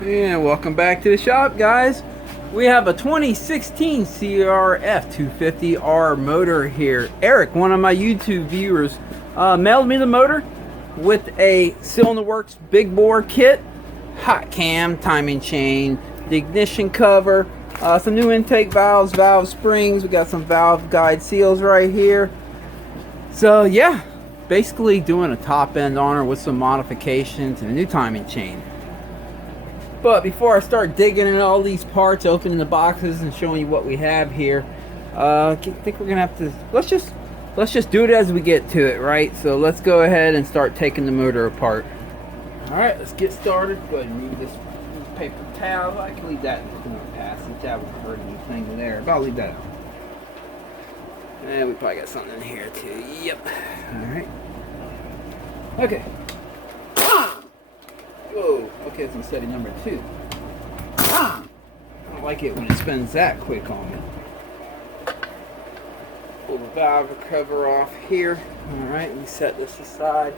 And welcome back to the shop, guys. We have a 2016 CRF250R motor here. Eric, one of my YouTube viewers, mailed me the motor with a Cylinder Works big bore kit, hot cam, timing chain, the ignition cover, some new intake valves, valve springs. We got some valve guide seals right here. So yeah, basically doing a top end on her with some modifications and a new timing chain. But before I start digging in all these parts, opening the boxes and showing you what we have here, I think we're gonna have to let's just do it as we get to it, right? So let's go ahead and start taking the motor apart. All right, let's get started. Go ahead and move this paper towel. I can leave that in the corner passage. That won't hurt anything there, but I'll leave that out. And we probably got something in here too. Yep. All right. Okay. Whoa, okay, it's on setting number 2. I don't like it when it spins that quick on me. Pull the valve cover off here. Alright, let me set this aside.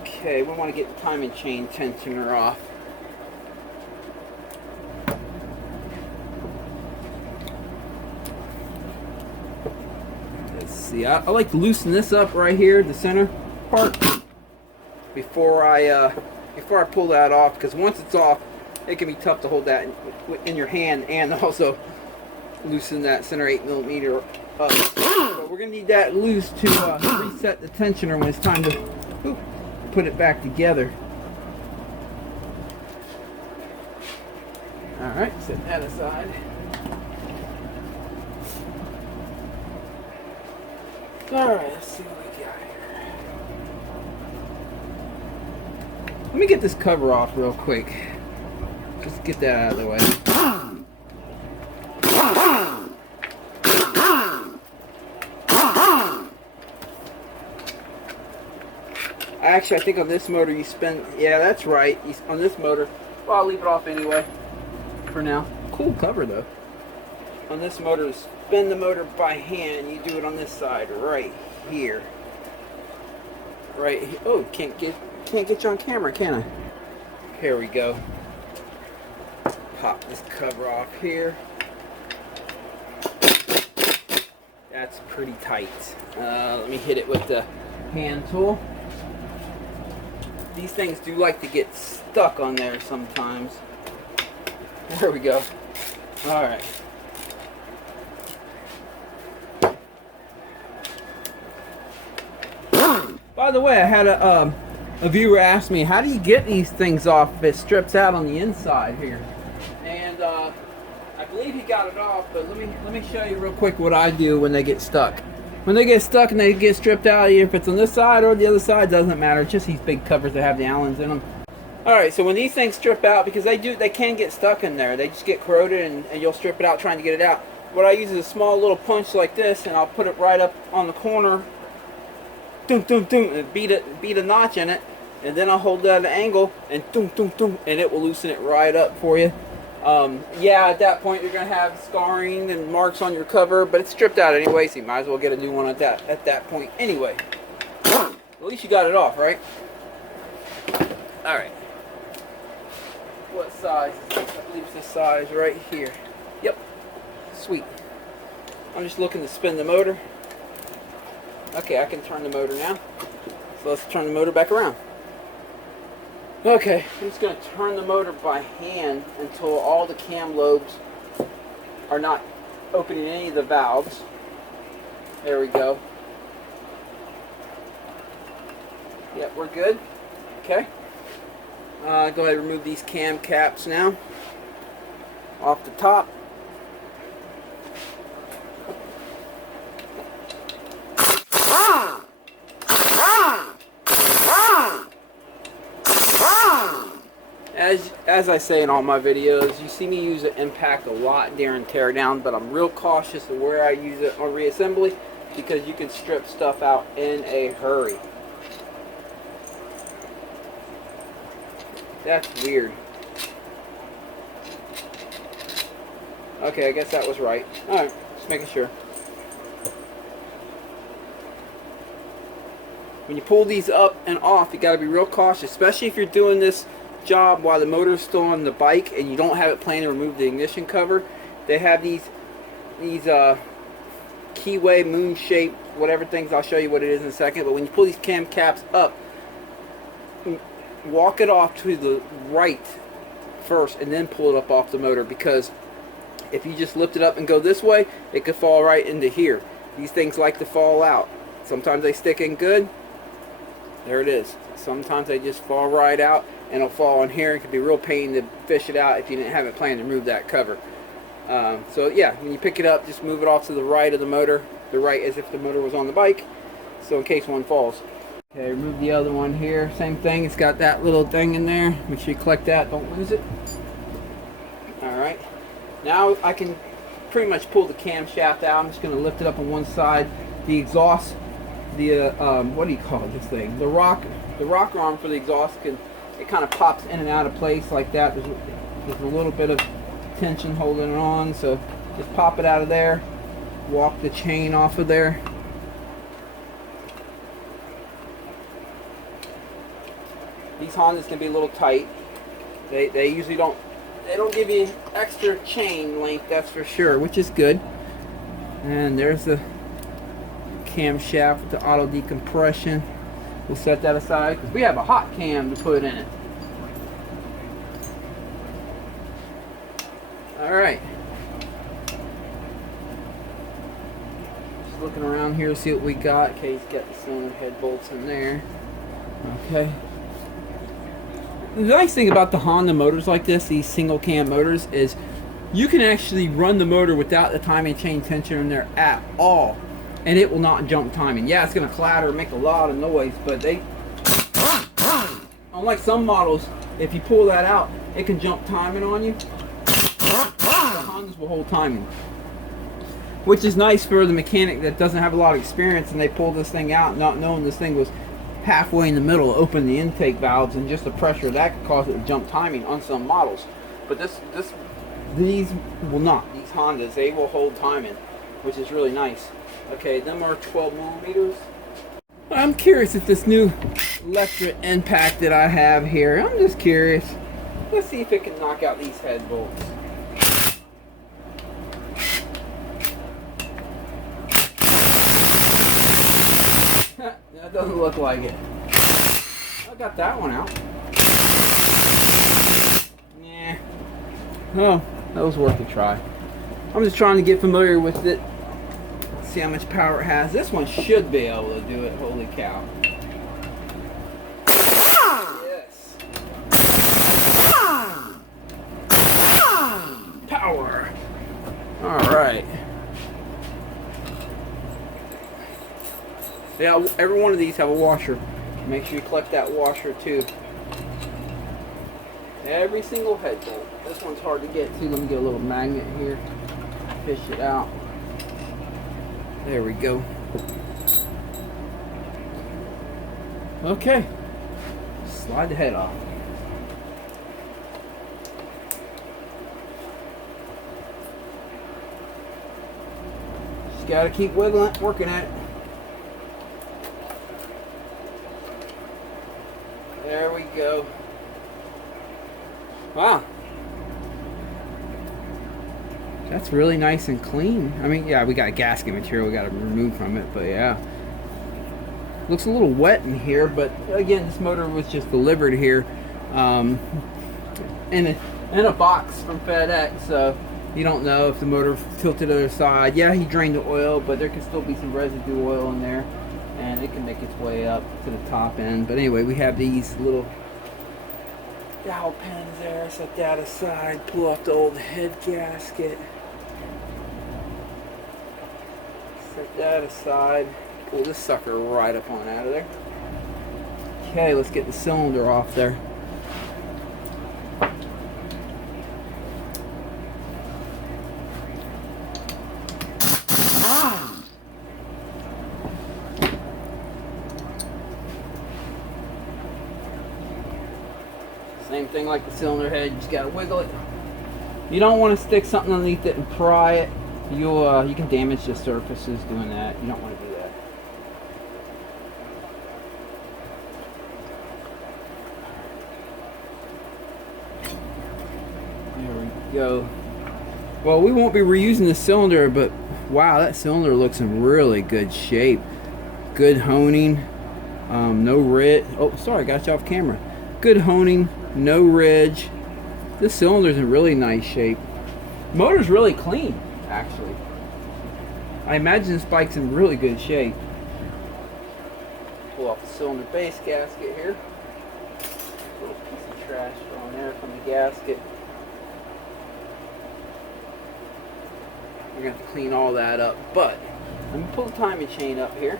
Okay, we want to get the timing chain tensioner off. See, I like to loosen this up right here, the center part, before I pull that off, because once it's off, it can be tough to hold that in your hand and also loosen that center 8mm up. But we're gonna need that loose to reset the tensioner when it's time to put it back together. All right, set that aside. Alright, let's see what we got here. Let me get this cover off real quick. Just get that out of the way. Actually, I think on this motor you spend... Yeah, that's right. On this motor... Well, I'll leave it off anyway. For now. Cool cover, though. On this motor, spin the motor by hand. You do it on this side right here. Right here. Oh, can't get you on camera, can I? Here we go. Pop this cover off here. That's pretty tight. Let me hit it with the hand tool. These things do like to get stuck on there sometimes. There we go. All right. By the way, I had a viewer ask me, how do you get these things off if it strips out on the inside here? And I believe he got it off, but let me show you real quick what I do when they get stuck. When they get stuck and they get stripped out, if it's on this side or the other side, doesn't matter. It's just these big covers that have the Allens in them. Alright, so when these things strip out, because they can get stuck in there. They just get corroded and you'll strip it out trying to get it out. What I use is a small little punch like this, and I'll put it right up on the corner. Doom, doom, doom, and beat a notch in it, and then I'll hold that at an angle and doom, doom, doom, and it will loosen it right up for you. Yeah, at that point you're gonna have scarring and marks on your cover, but it's stripped out anyway, so you might as well get a new one at that point anyway. At least you got it off, right? All right. What size is this? I believe it's this size right here. Yep. Sweet. I'm just looking to spin the motor. Okay, I can turn the motor now. So let's turn the motor back around. Okay, I'm just going to turn the motor by hand until all the cam lobes are not opening any of the valves. There we go. Yep, we're good. Okay. Go ahead and remove these cam caps now off the top. As I say in all my videos, you see me use the impact a lot during teardown, but I'm real cautious of where I use it on reassembly because you can strip stuff out in a hurry. That's weird. Okay, I guess that was right. Alright, just making sure. when you pull these up and off, you got to be real cautious, especially if you're doing this job while the motor's still on the bike and you don't have it planned to remove the ignition cover. They have these keyway moon shaped whatever things. I'll show you what it is in a second. But when you pull these cam caps up, walk it off to the right first and then pull it up off the motor, because if you just lift it up and go this way, it could fall right into here. These things like to fall out. Sometimes they stick in good. There it is. Sometimes they just fall right out and it'll fall in here. It could be a real pain to fish it out if you didn't have it planned to remove that cover. So yeah, when you pick it up, just move it off to the right of the motor. The right as if the motor was on the bike, so in case one falls. Okay, remove the other one here. Same thing, it's got that little thing in there. Make sure you collect that, don't lose it. Alright, now I can pretty much pull the camshaft out. I'm just going to lift it up on one side. The exhaust, what do you call this thing? The rocker arm for the exhaust, it kind of pops in and out of place like that. There's a little bit of tension holding it on, so just pop it out of there. Walk the chain off of there. These Hondas can be a little tight. They usually don't give you extra chain length, that's for sure, which is good. And there's the camshaft with the auto decompression. We'll set that aside because we have a hot cam to put in it. Alright. Just looking around here to see what we got. Okay, he's got the cylinder head bolts in there. Okay. The nice thing about the Honda motors like this, these single cam motors, is you can actually run the motor without the timing chain tension in there at all, and it will not jump timing. Yeah, it's going to clatter and make a lot of noise, but unlike some models, if you pull that out, it can jump timing on you. The Hondas will hold timing, which is nice for the mechanic that doesn't have a lot of experience and they pull this thing out not knowing this thing was halfway in the middle, open the intake valves, and just the pressure that could cause it to jump timing on some models. But these will not. These Hondas, they will hold timing, which is really nice. Okay, them are 12 millimeters. I'm curious if this new electric impact that I have here, I'm just curious. Let's see if it can knock out these head bolts. That doesn't look like it. I got that one out. Yeah. Oh, that was worth a try. I'm just trying to get familiar with it. See how much power it has. This one should be able to do it. Holy cow. Yes. Power. Alright. Yeah, every one of these have a washer. Make sure you collect that washer too. Every single head bolt. This one's hard to get to. Let me get a little magnet here. Fish it out. There we go. Okay. Slide the head off. Just gotta keep wiggling it, working at it. There we go. Wow. That's really nice and clean. I mean, yeah, we got gasket material we got to remove from it, but yeah. Looks a little wet in here, but again, this motor was just delivered here in a box from FedEx, so you don't know if the motor tilted to the other side. Yeah, he drained the oil, but there could still be some residue oil in there, and it can make its way up to the top end. But anyway, we have these little dowel pins there. Set that aside. Pull off the old head gasket. Set that aside. Pull this sucker right up on out of there. Okay, let's get the cylinder off there. Same thing like the cylinder head, you just gotta wiggle it. You don't want to stick something underneath it and pry it. You can damage the surfaces doing that. You don't want to do go. Well, we won't be reusing the cylinder, but wow, that cylinder looks in really good shape. Good honing, no ridge. Oh, sorry, I got you off camera. Good honing, no ridge. This cylinder's in really nice shape. Motor's really clean, actually. I imagine this bike's in really good shape. Pull off the cylinder base gasket here. A little piece of trash on there from the gasket. We're going to have to clean all that up, but let me pull the timing chain up here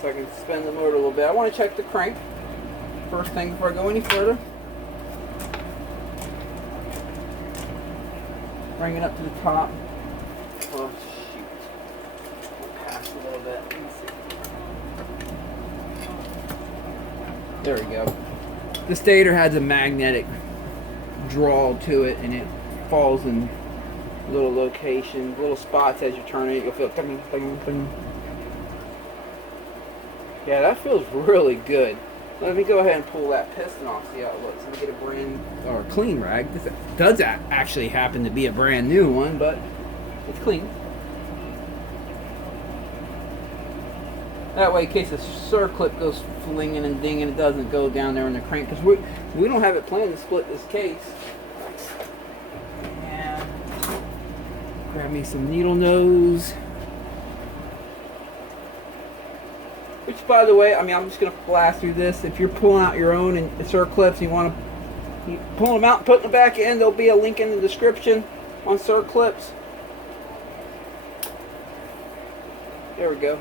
so I can spin the motor a little bit. I want to check the crank first thing before I go any further. Bring it up to the top. Oh shoot. I'll pass a little bit. There we go. The stator has a magnetic draw to it, and it falls in little locations, little spots as you turn it. You'll feel ding, ding, ding. Yeah, that feels really good. Let me go ahead and pull that piston off, see how it looks. Let me get a brand or a clean rag. This does actually happen to be a brand new one, but it's clean. That way, in case the circlip goes flinging and dinging, it doesn't go down there in the crank, because we don't have it planned to split this case. Grab me some needle nose. Which, by the way, I mean, I'm just going to blast through this. If you're pulling out your own and circlips, and you want to pull them out and put them back in, there'll be a link in the description on circlips. There we go.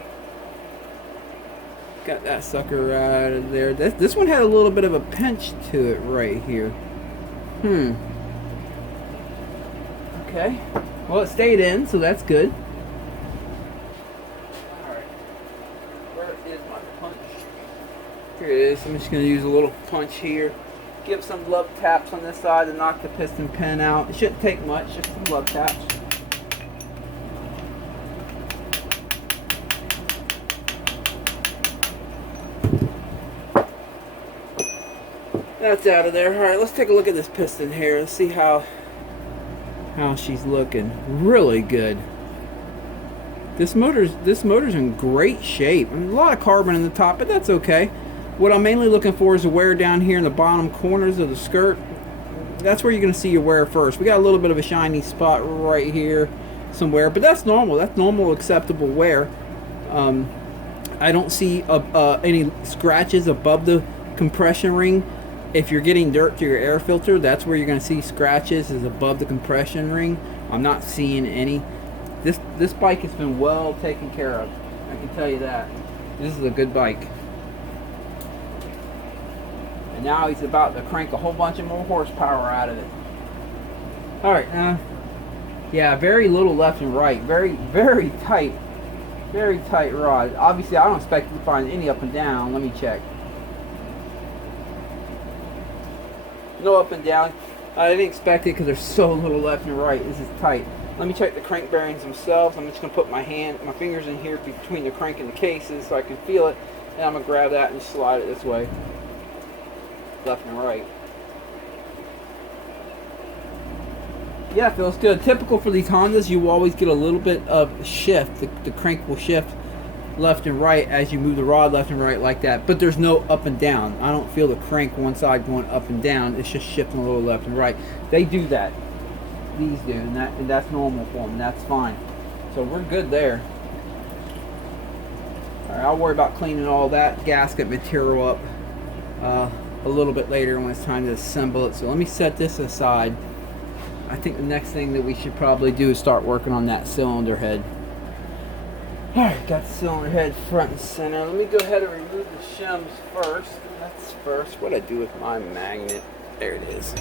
Got that sucker right out of there. This one had a little bit of a pinch to it right here. Okay. Well, it stayed in, so that's good. Alright. Where is my punch? Here it is. I'm just going to use a little punch here. Give some love taps on this side to knock the piston pin out. It shouldn't take much, just some love taps. That's out of there. Alright, let's take a look at this piston here. Let's see how she's looking. Really good. This motor's in great shape. I mean, a lot of carbon in the top, but that's okay. What I'm mainly looking for is the wear down here in the bottom corners of the skirt. That's where you're going to see your wear first. We got a little bit of a shiny spot right here somewhere, but that's normal. That's normal, acceptable wear. I don't see any scratches above the compression ring. If you're getting dirt to your air filter, that's where you're going to see scratches, is above the compression ring. I'm not seeing any. This bike has been well taken care of. I can tell you that. This is a good bike. And now he's about to crank a whole bunch of more horsepower out of it. Alright, now, yeah, very little left and right. Very, very tight rod. Obviously, I don't expect you to find any up and down. Let me check. No up and down. I didn't expect it because there's so little left and right. This is tight. Let me check the crank bearings themselves. I'm just going to put my fingers in here between the crank and the cases so I can feel it. And I'm going to grab that and slide it this way. Left and right. Yeah, it feels good. Typical for these Hondas, you will always get a little bit of shift. The crank will shift left and right as you move the rod left and right like that, but there's no up and down. I don't feel the crank one side going up and down. It's just shifting a little left and right. They do that. These do, and that's normal for them. That's fine. So we're good there. All right, I'll worry about cleaning all that gasket material up a little bit later when it's time to assemble it. So let me set this aside. I think the next thing that we should probably do is start working on that cylinder head. Alright, got the cylinder head front and center. Let me go ahead and remove the shims first. That's first. What'd I do with my magnet? There it is.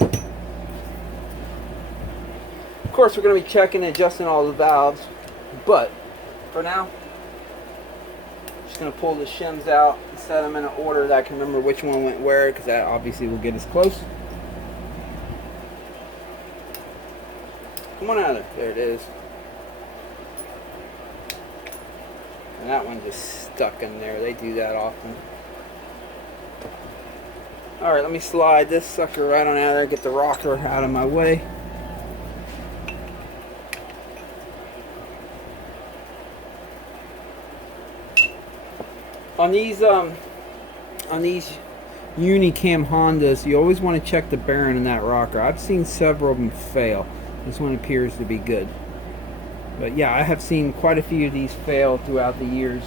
Of course, we're going to be checking and adjusting all the valves, but for now, I'm just going to pull the shims out and set them in an order that I can remember which one went where, because that obviously will get us close. Come on out of there. There it is. And that one just stuck in there. They do that often. Alright, let me slide this sucker right on out of there. Get the rocker out of my way. On these Unicam Hondas, you always want to check the bearing in that rocker. I've seen several of them fail. This one appears to be good. But yeah, I have seen quite a few of these fail throughout the years.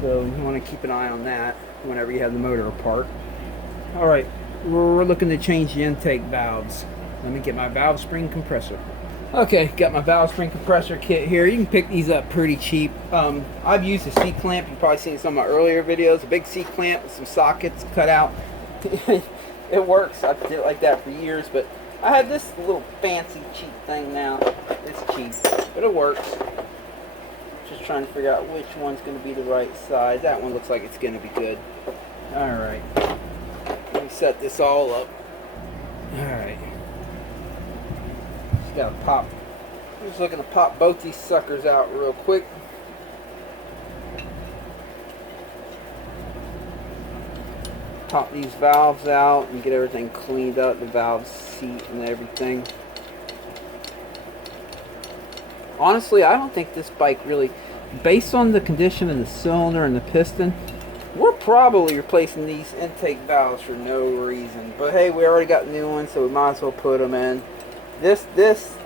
So you want to keep an eye on that whenever you have the motor apart. Alright, we're looking to change the intake valves. Let me get my valve spring compressor. Okay, got my valve spring compressor kit here. You can pick these up pretty cheap. I've used a C-clamp. You've probably seen some of my earlier videos. A big C-clamp with some sockets cut out. It works. I've did it like that for years, but I have this little fancy cheap thing now. It's cheap, but it works. Just trying to figure out which one's going to be the right size. That one looks like it's going to be good. Alright. Let me set this all up. Alright. Just got to pop. I'm just looking to pop both these suckers out real quick. Pop these valves out and get everything cleaned up, the valve seat and everything. Honestly, I don't think this bike really, based on the condition of the cylinder and the piston, we're probably replacing these intake valves for no reason. But hey, we already got new ones, so we might as well put them in. This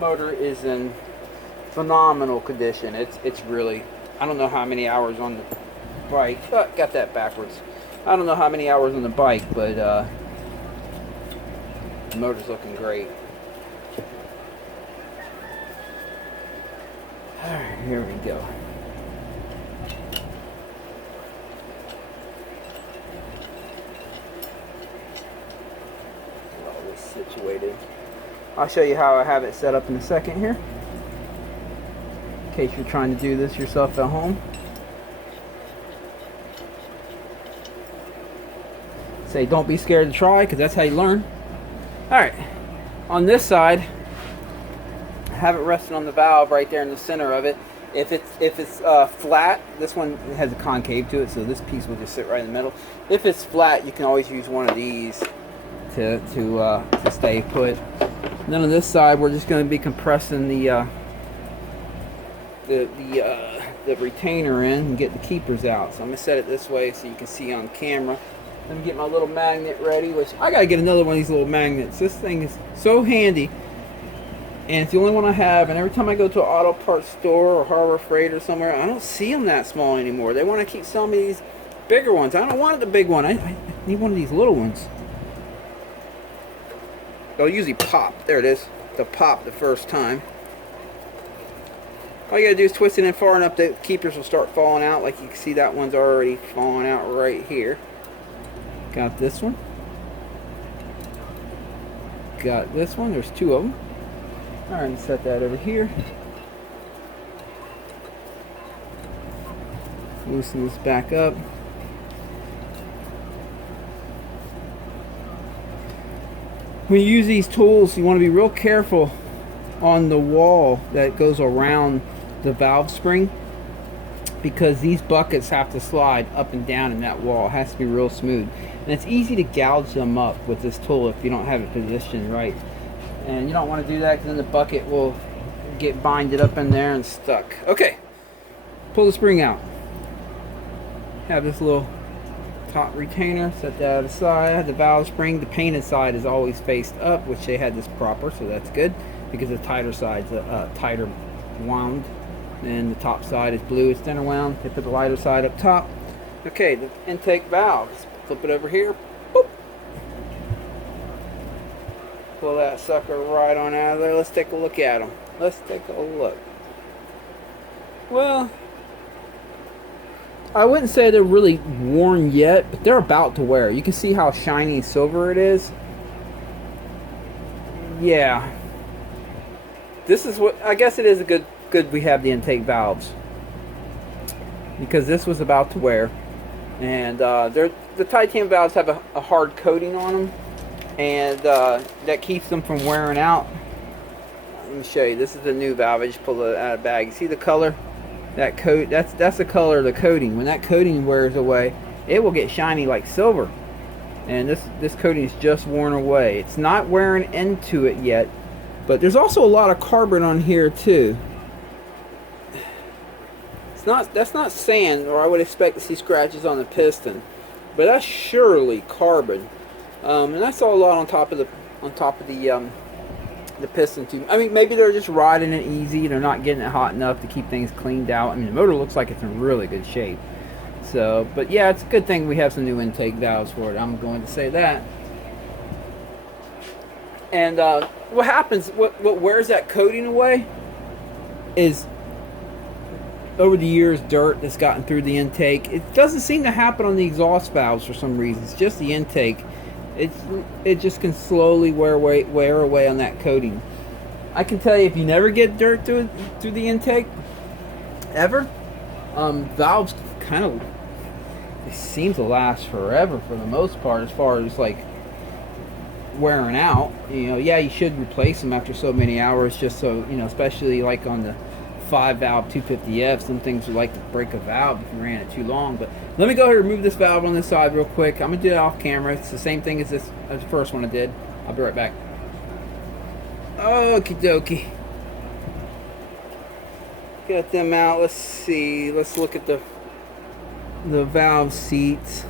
motor is in phenomenal condition. It's really, I don't know how many hours on the bike. Oh, got that backwards. I don't know how many hours on the bike, but the motor's looking great. Alright, here we go. Get all this situated. I'll show you how I have it set up in a second here, in case you're trying to do this yourself at home. Say don't be scared to try, because that's how you learn. Alright, on this side, have it resting on the valve right there in the center of it. If it's flat, this one has a concave to it, so this piece will just sit right in the middle. If it's flat, you can always use one of these to stay put. And then on this side, we're just going to be compressing the retainer in and get the keepers out. So I'm going to set it this way so you can see on camera. Let me get my little magnet ready, which I got to get another one of these little magnets. This thing is so handy. And it's the only one I have, and every time I go to an auto parts store or Harbor Freight or somewhere, I don't see them that small anymore. They want to keep selling me these bigger ones. I don't want the big one. I need one of these little ones. They'll usually pop. There it is. They'll pop the first time. All you gotta do is twist it in far enough that keepers will start falling out. Like you can see, that one's already falling out right here. Got this one. Got this one. There's two of them. Alright, set that over here. Loosen this back up. When you use these tools, you want to be real careful on the wall that goes around the valve spring, because these buckets have to slide up and down in that wall. It has to be real smooth. And it's easy to gouge them up with this tool if you don't have it positioned right. And you don't want to do that, because then the bucket will get binded up in there and stuck. Okay, pull the spring out. Have this little top retainer, set that aside. The valve spring, the painted side is always faced up, which they had this proper, so that's good, because the tighter side's tighter wound, and the top side is blue, it's thinner wound. They put the lighter side up top. Okay, the intake valve, let's flip it over here. Boop. Pull that sucker right on out of there. Let's take a look at them. Let's take a look. Well, I wouldn't say they're really worn yet, but they're about to wear. You can see how shiny silver it is. Yeah. This is what, I guess it is a good we have the intake valves, because this was about to wear. And the titanium valves have a hard coating on them, and that keeps them from wearing out. Let me show you. This is the new valve. I just pulled it out of the bag. You see the color? That coat, that's the color of the coating. When that coating wears away, it will get shiny like silver. And this coating is just worn away. It's not wearing into it yet, but there's also a lot of carbon on here too. that's not sand, or I would expect to see scratches on the piston, but that's surely carbon, and that's all a lot on top of the piston tube. I mean, maybe they're just riding it easy. They're not getting it hot enough to keep things cleaned out. I mean, the motor looks like it's in really good shape. So, but yeah, it's a good thing we have some new intake valves for it. I'm going to say that. And what happens, what wears that coating away is, over the years, dirt that's gotten through the intake. It doesn't seem to happen on the exhaust valves for some reason. It's just the intake. It just can slowly wear away on that coating. I can tell you, if you never get dirt through the intake, ever, valves kind of, it seems to last forever for the most part, as far as like wearing out. You know, yeah, you should replace them after so many hours, just so, you know, especially like on the 5-valve 250F, some things would like to break a valve if you ran it too long. But let me go ahead and remove this valve on this side real quick. I'm gonna do it off camera. It's the same thing as the first one I did. I'll be right back. Okie dokie. Got them out. Let's see. Let's look at the valve seats.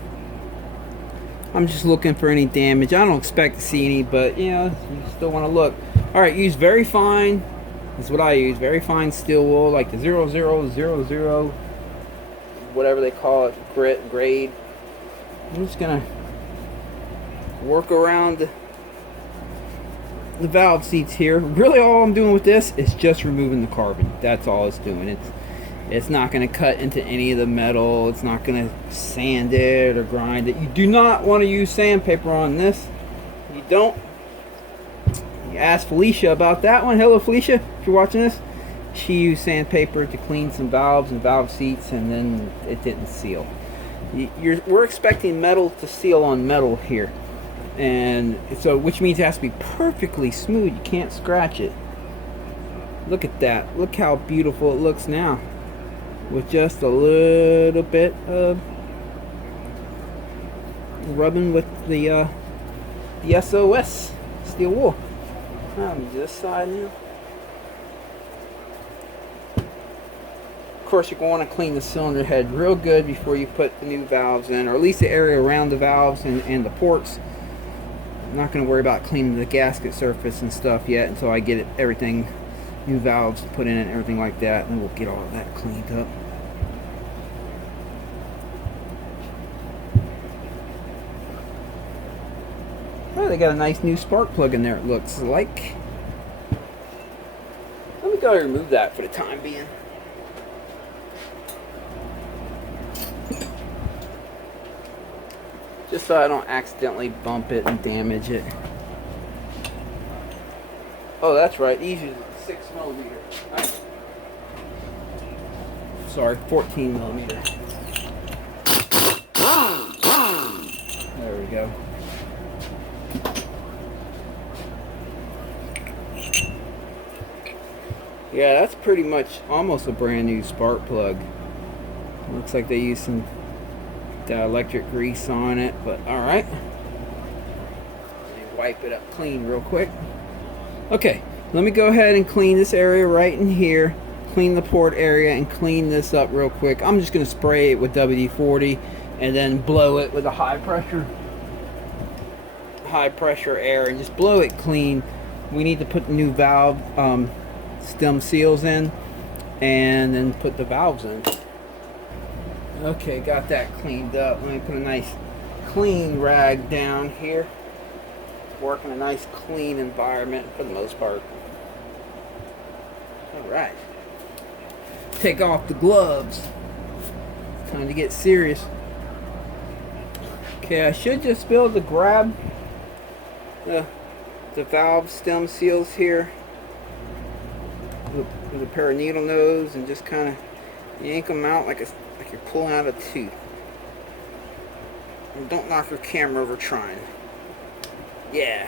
I'm just looking for any damage. I don't expect to see any, but you know, you still want to look. All right, use very fine. That's what I use. Very fine steel wool, like the 0000, whatever they call it, grade. I'm just gonna work around the valve seats here. Really, all I'm doing with this is just removing the carbon. That's all it's doing. It's not going to cut into any of the metal. It's not going to sand it or grind it. You do not want to use sandpaper on this. You don't. You ask Felicia about that one. Hello, Felicia, if you're watching this. She used sandpaper to clean some valves and valve seats, and then it didn't seal. We're expecting metal to seal on metal here, and so, which means it has to be perfectly smooth. You can't scratch it. Look at that. Look how beautiful it looks now, with just a little bit of rubbing with the SOS steel wool. Let me do this side now. Of course, you're going to want to clean the cylinder head real good before you put the new valves in, or at least the area around the valves and the ports. I'm not going to worry about cleaning the gasket surface and stuff yet until I get everything, new valves put in and everything like that, and we'll get all of that cleaned up. Oh, they got a nice new spark plug in there, it looks like. Let me go ahead and remove that for the time being. Just so I don't accidentally bump it and damage it. Oh, that's right. These use 6mm. Right. Sorry, 14mm. There we go. Yeah, that's pretty much almost a brand new spark plug. Looks like they used some dielectric grease on it, but alright. Wipe it up clean real quick. Okay, let me go ahead and clean this area right in here, clean the port area, and clean this up real quick. I'm just going to spray it with WD-40 and then blow it with a high pressure air and just blow it clean. We need to put the new valve stem seals in and then put the valves in. Okay, got that cleaned up. Let me put a nice clean rag down here. Work in a nice clean environment for the most part. Alright. Take off the gloves. Time to get serious. Okay, I should just be able to grab the valve stem seals here with a pair of needle nose and just kind of yank them out like you're pulling out a tooth. And don't knock your camera over trying. Yeah,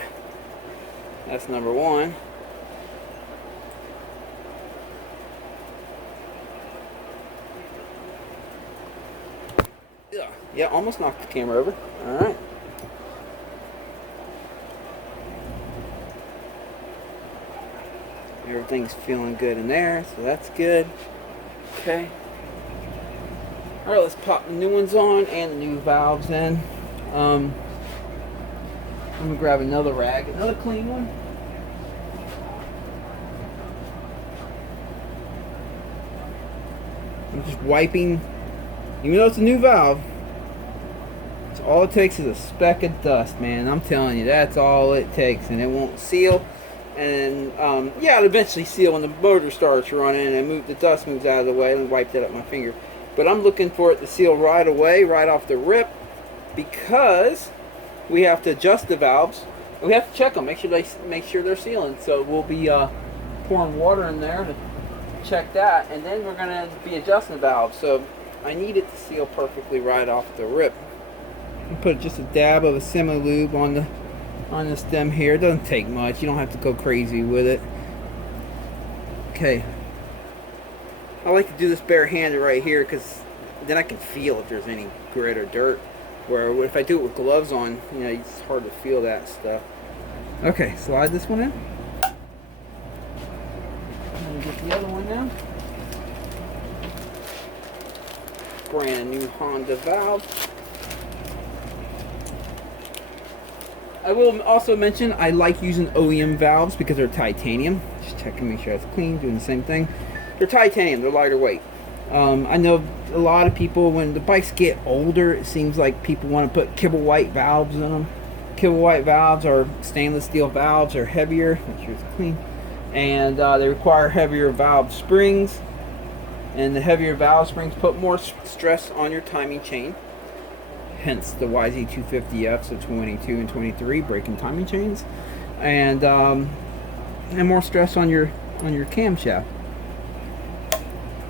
that's number one. Yeah, almost knocked the camera over. Alright. Everything's feeling good in there, so that's good. Okay. Alright, let's pop the new ones on and the new valves in. I'm gonna grab another rag, another clean one. I'm just wiping, even though it's a new valve, it's all it takes is a speck of dust, man. I'm telling you, that's all it takes, and it won't seal. And yeah, it'll eventually seal when the motor starts running and the dust moves out of the way. Let me wipe that up my finger. But I'm looking for it to seal right away, right off the rip, because we have to adjust the valves. We have to check them, make sure they're sealing. So we'll be pouring water in there to check that, and then we're going to be adjusting the valve. So I need it to seal perfectly right off the rip. Put just a dab of a semi-lube on the stem here. It doesn't take much. You don't have to go crazy with it. Okay. I like to do this bare-handed right here because then I can feel if there's any grit or dirt. Where if I do it with gloves on, you know, it's hard to feel that stuff. Okay, slide this one in. I'm gonna get the other one now. Brand new Honda valve. I will also mention I like using OEM valves because they're titanium. Just checking, make sure it's clean, doing the same thing. They're titanium, they're lighter weight. I know a lot of people, when the bikes get older, it seems like people want to put kibble white valves in them. Kibble white valves are stainless steel valves, are heavier, make sure it's clean, and they require heavier valve springs, and the heavier valve springs put more stress on your timing chain, hence the YZ250Fs of 22 and 23 braking timing chains, and more stress on your camshaft.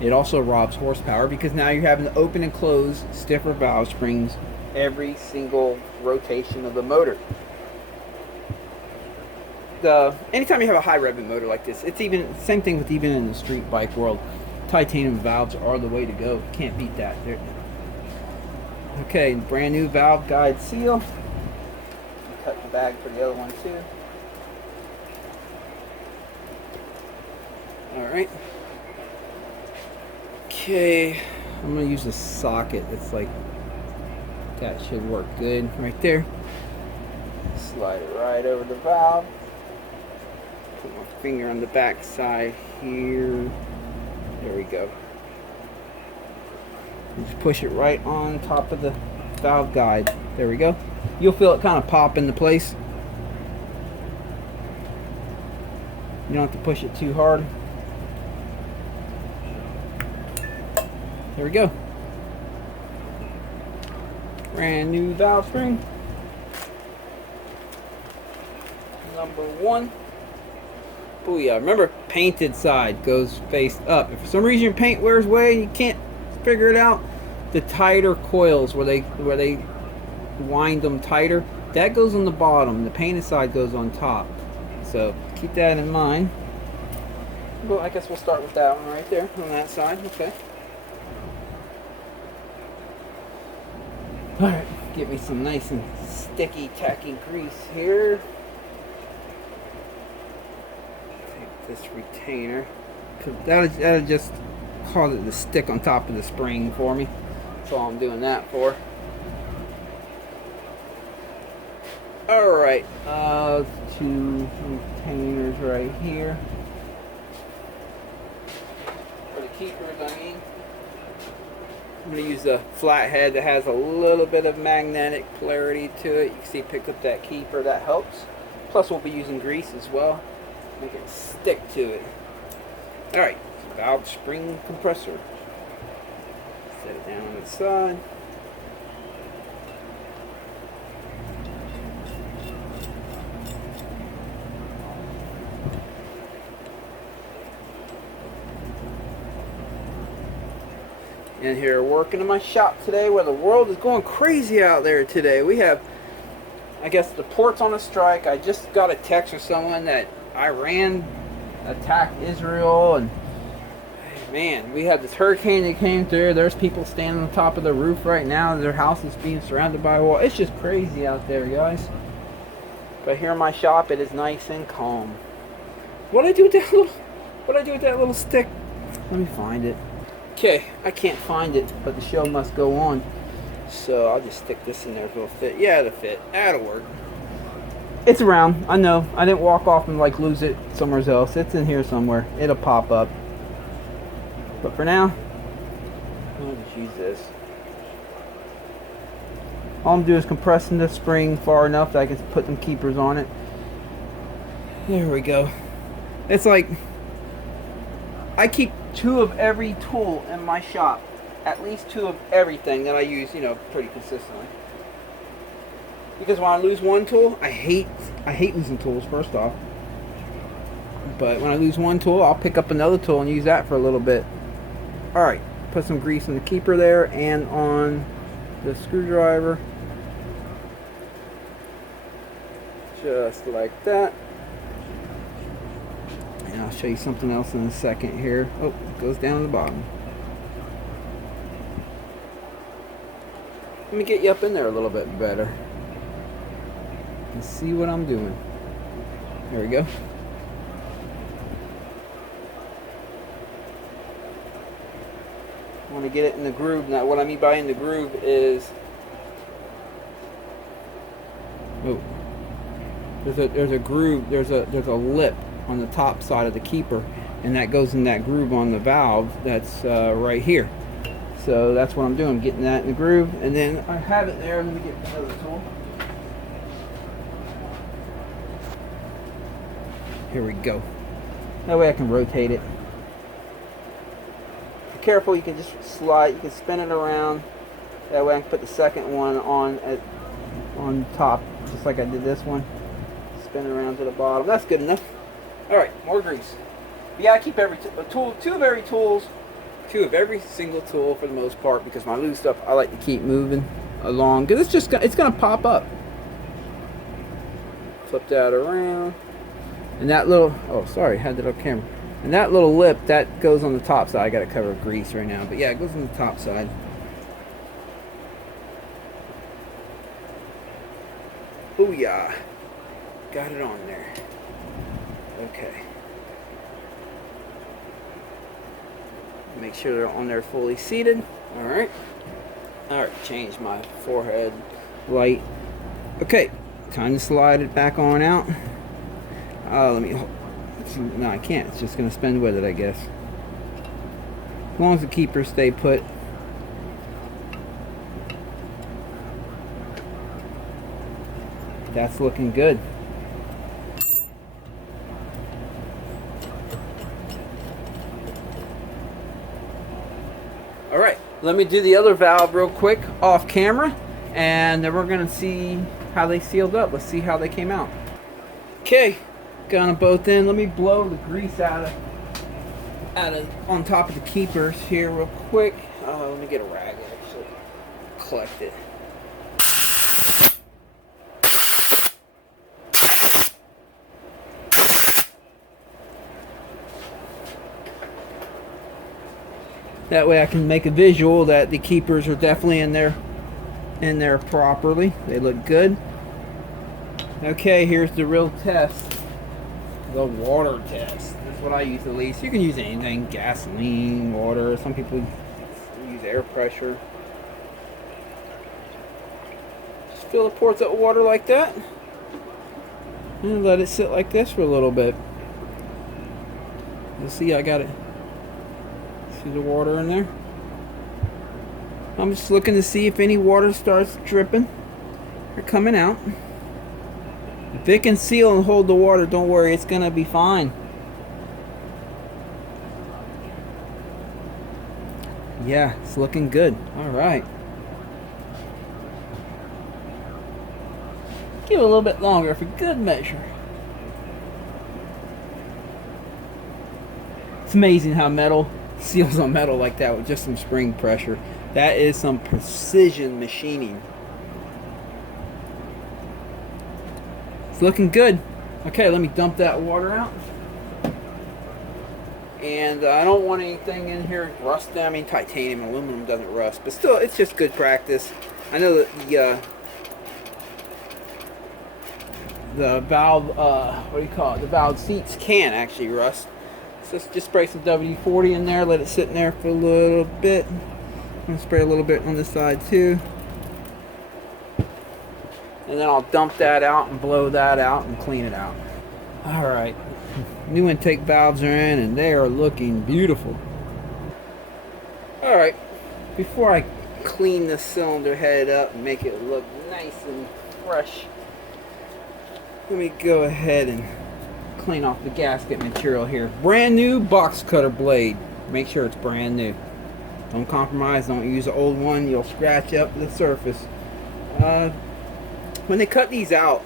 It also robs horsepower because now you're having to open and close stiffer valve springs every single rotation of the motor. Anytime you have a high revving motor like this, it's even same thing with even in the street bike world. Titanium valves are the way to go. Can't beat that. Okay, brand new valve guide seal. Cut the bag for the other one too. All right. Okay, I'm gonna use a socket that's like that. Should work good right there. Slide it right over the valve. Put my finger on the back side here. There we go. And just push it right on top of the valve guide. There we go. You'll feel it kind of pop into place. You don't have to push it too hard. There we go. Brand new valve spring. Number one. Booyah. Remember, painted side goes face up. If for some reason your paint wears away and you can't figure it out, the tighter coils where they wind them tighter, that goes on the bottom. The painted side goes on top. So keep that in mind. Well, I guess we'll start with that one right there on that side. Okay. Alright, get me some nice and sticky, tacky grease here. Take this retainer. That'll just cause it to stick on top of the spring for me. That's all I'm doing that for. Alright, two retainers right here. For the keepers, I mean. I'm going to use a flathead that has a little bit of magnetic polarity to it. You can see pick up that keeper, that helps. Plus we'll be using grease as well. Make it stick to it. Alright, valve spring compressor. Set it down on the side. In here working in my shop today where the world is going crazy out there today. We have, I guess, the port's on a strike. I just got a text from someone that Iran attacked Israel, and man, we have this hurricane that came through. There's people standing on top of the roof right now. Their house is being surrounded by a wall. It's just crazy out there, guys. But here in my shop, it is nice and calm. What did I do with that little stick? Let me find it. Okay, I can't find it, but the show must go on. So I'll just stick this in there if it'll fit. Yeah, it'll fit. That'll work. It's around. I know. I didn't walk off and like lose it somewhere else. It's in here somewhere. It'll pop up. But for now, I'll just use this. All I'm doing is compressing this spring far enough that I can put some keepers on it. There we go. It's like I keep 2 of every tool in my shop. At least 2 of everything that I use, you know, pretty consistently. Because when I lose one tool, I hate losing tools, first off. But when I lose one tool, I'll pick up another tool and use that for a little bit. Alright, put some grease in the keeper there and on the screwdriver. Just like that. And I'll show you something else in a second here. Oh, it goes down to the bottom. Let me get you up in there a little bit better. And see what I'm doing. There we go. I want to get it in the groove. Now, what I mean by in the groove is, oh, there's a groove. There's a lip on the top side of the keeper, and that goes in that groove on the valve. That's right here. So that's what I'm doing, getting that in the groove, and then I have it there. Let me get another tool. Here we go. That way I can rotate it. Be careful, you can just slide, you can spin it around. That way I can put the second one on top, just like I did this one. Spin it around to the bottom. That's good enough. Alright, more grease. But yeah, I keep every tool, 2 of every tools. 2 of every single tool for the most part, because my loose stuff I like to keep moving along because it's gonna pop up. Flip that around, and that little, oh sorry, I had that on camera, and that little lip that goes on the top side. I got it covered with grease right now, but yeah, it goes on the top side. Booyah, got it on there. Okay. Make sure they're on there fully seated. Alright, change my forehead light. Okay, time to slide it back on out. Let me, no I can't, it's just going to spin with it I guess. As long as the keepers stay put. That's looking good. Alright, let me do the other valve real quick off camera, and then we're going to see how they sealed up. Let's see how they came out. Okay, got them both in. Let me blow the grease out of on top of the keepers here real quick. Let me get a rag actually. Collect it. That way I can make a visual that the keepers are definitely in there properly. They look good. Okay, here's the real test. The water test. That's what I use at least. You can use anything. Gasoline, water. Some people use air pressure. Just fill the ports up with water like that. And let it sit like this for a little bit. You'll see I got it. See the water in there? I'm just looking to see if any water starts dripping or coming out. If it can seal and hold the water, don't worry, it's gonna be fine. Yeah, it's looking good. Alright. Give it a little bit longer for good measure. It's amazing how metal seals on metal like that with just some spring pressure. That is some precision machining. It's looking good. Okay, let me dump that water out. And I don't want anything in here rusting. I mean, titanium and aluminum doesn't rust, but still, it's just good practice. I know that the valve, what do you call it? The valve seats can actually rust. So let's just spray some WD-40 in there, let it sit in there for a little bit. I'm gonna spray a little bit on this side too. And then I'll dump that out and blow that out and clean it out. All right, new intake valves are in and they are looking beautiful. All right, before I clean the cylinder head up and make it look nice and fresh, let me go ahead and clean off the gasket material here. Brand new box cutter blade. Make sure it's brand new. Don't compromise, don't use an old one, you'll scratch up the surface. When they cut these out,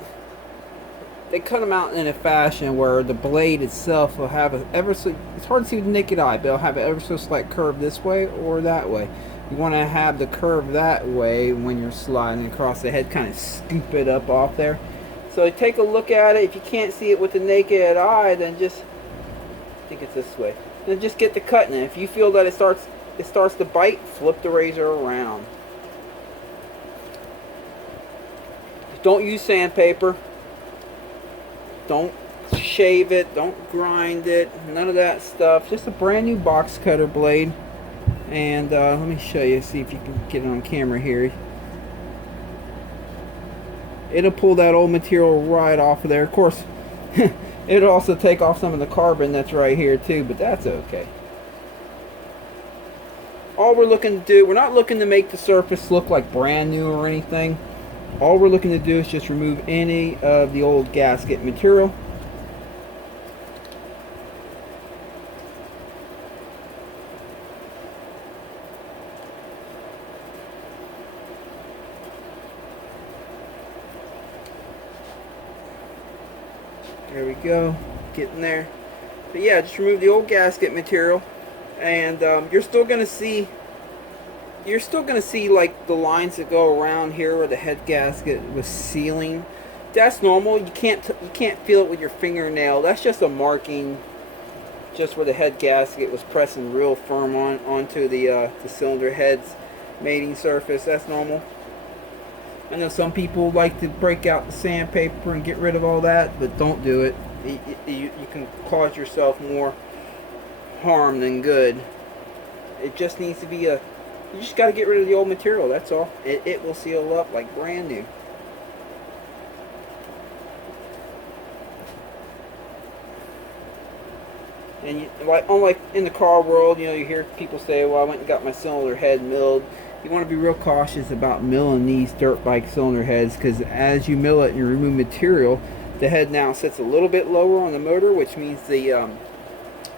they cut them out in a fashion where the blade itself will have a ever so, it's hard to see with the naked eye, but it'll have an ever so slight curve this way or that way. You want to have the curve that way when you're sliding across the head, kind of scoop it up off there. So take a look at it. If you can't see it with the naked eye, then just, I think it's this way, then just get the cutting. If you feel that it starts to bite, flip the razor around. Don't use sandpaper. Don't shave it. Don't grind it. None of that stuff. Just a brand new box cutter blade. And let me show you, see if you can get it on camera here. It'll pull that old material right off of there. Of course, it'll also take off some of the carbon that's right here too, but that's okay. All we're looking to do, we're not looking to make the surface look like brand new or anything. All we're looking to do is just remove any of the old gasket material. There we go, getting there. But yeah, just remove the old gasket material, and you're still gonna see like the lines that go around here where the head gasket was sealing. That's normal. You can't feel it with your fingernail. That's just a marking, just where the head gasket was pressing real firm onto the cylinder head's mating surface. That's normal. I know some people like to break out the sandpaper and get rid of all that, but don't do it. You can cause yourself more harm than good. It just needs to be you just got to get rid of the old material, that's all. It will seal up like brand new. And unlike in the car world, you know, you hear people say, well, I went and got my cylinder head milled. You want to be real cautious about milling these dirt bike cylinder heads, because as you mill it and you remove material, the head now sits a little bit lower on the motor, which means the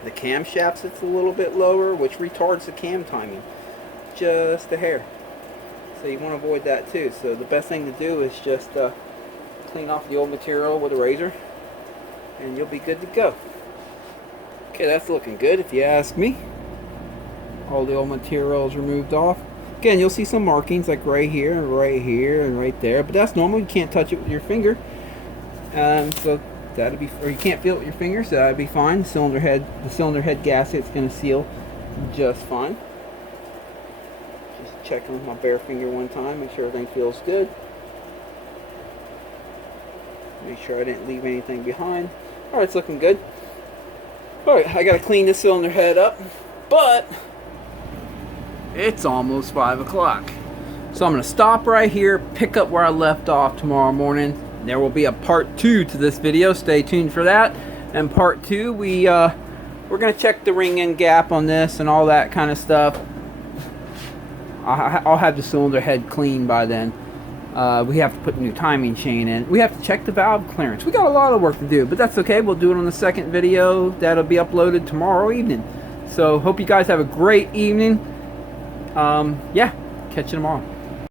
camshaft sits a little bit lower, which retards the cam timing just a hair. So you want to avoid that too. So the best thing to do is just clean off the old material with a razor, and you'll be good to go. Okay, that's looking good if you ask me. All the old material is removed off. Again, you'll see some markings like right here, and right there, but that's normal. You can't touch it with your finger. So that'll be, or you can't feel it with your finger, so that'll be fine. The cylinder head gasket's going to seal just fine. Just checking with my bare finger one time, make sure everything feels good. Make sure I didn't leave anything behind. All right, it's looking good. All right, I got to clean this cylinder head up, but it's almost 5 o'clock. So I'm going to stop right here, pick up where I left off tomorrow morning. There will be a part 2 to this video. Stay tuned for that. And part 2, we're going to check the ring end gap on this and all that kind of stuff. I'll have the cylinder head clean by then. We have to put the new timing chain in. We have to check the valve clearance. We got a lot of work to do, but that's okay. We'll do it on the second video that'll be uploaded tomorrow evening. So hope you guys have a great evening. Yeah, catch you tomorrow.